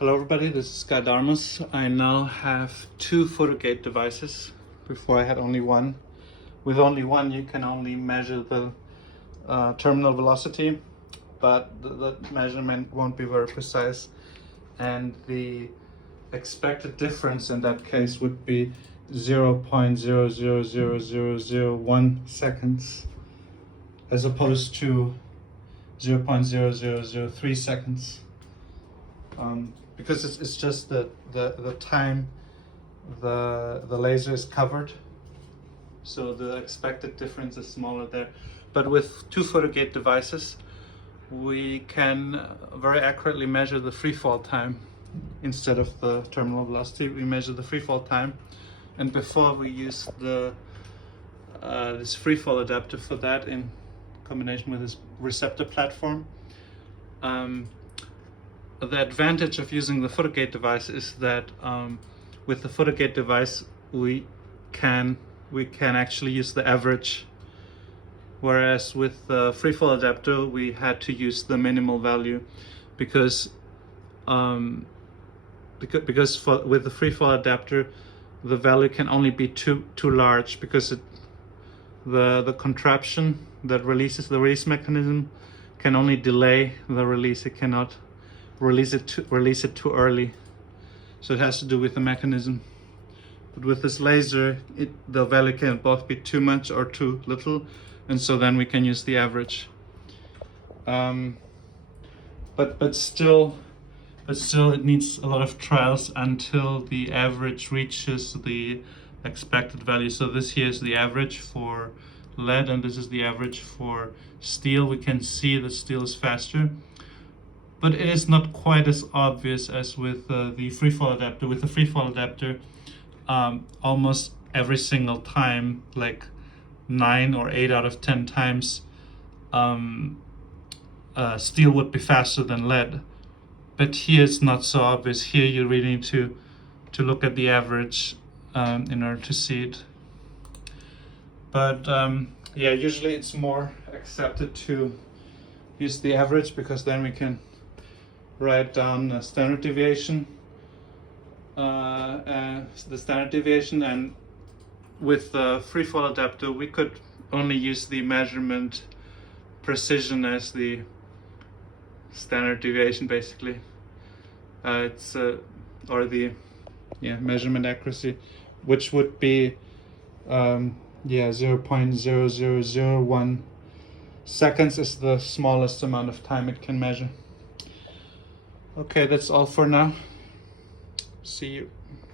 Hello everybody, this is Guy Darmus. I now have two Photogate devices. Before I had only one. With only one you can only measure the terminal velocity, but the measurement won't be very precise, and the expected difference in that case would be 0.000001 seconds as opposed to 0.0003 seconds. Because it's just the time the laser is covered, so the expected difference is smaller there. But with two Photogate devices we can very accurately measure the freefall time. Instead of the terminal velocity, we measure the freefall time, and before we use the this freefall adapter for that in combination with this receptor platform. The advantage of using the Photogate device is that with the Photogate device we can actually use the average, whereas with the freefall adapter we had to use the minimal value because with the freefall adapter the value can only be too large, because the contraption that releases the release mechanism can only delay the release. It cannot release it too early, so it has to do with the mechanism. But with this laser the value can both be too much or too little, and so then we can use the average. But still it needs a lot of trials until the average reaches the expected value. So this here is the average for lead and this is the average for steel. We can see that steel is faster, but it is not quite as obvious as with the freefall adapter. With the freefall adapter, almost every single time, like 9 or 8 out of 10 times, steel would be faster than lead. But here it's not so obvious. Here you really need to look at the average in order to see it. But yeah, usually it's more accepted to use the average, because then we can write down a standard deviation, and with the freefall adapter we could only use the measurement precision as the standard deviation, basically. It's or the measurement accuracy, which would be 0.0001 seconds is the smallest amount of time it can measure. Okay, that's all for now. See you.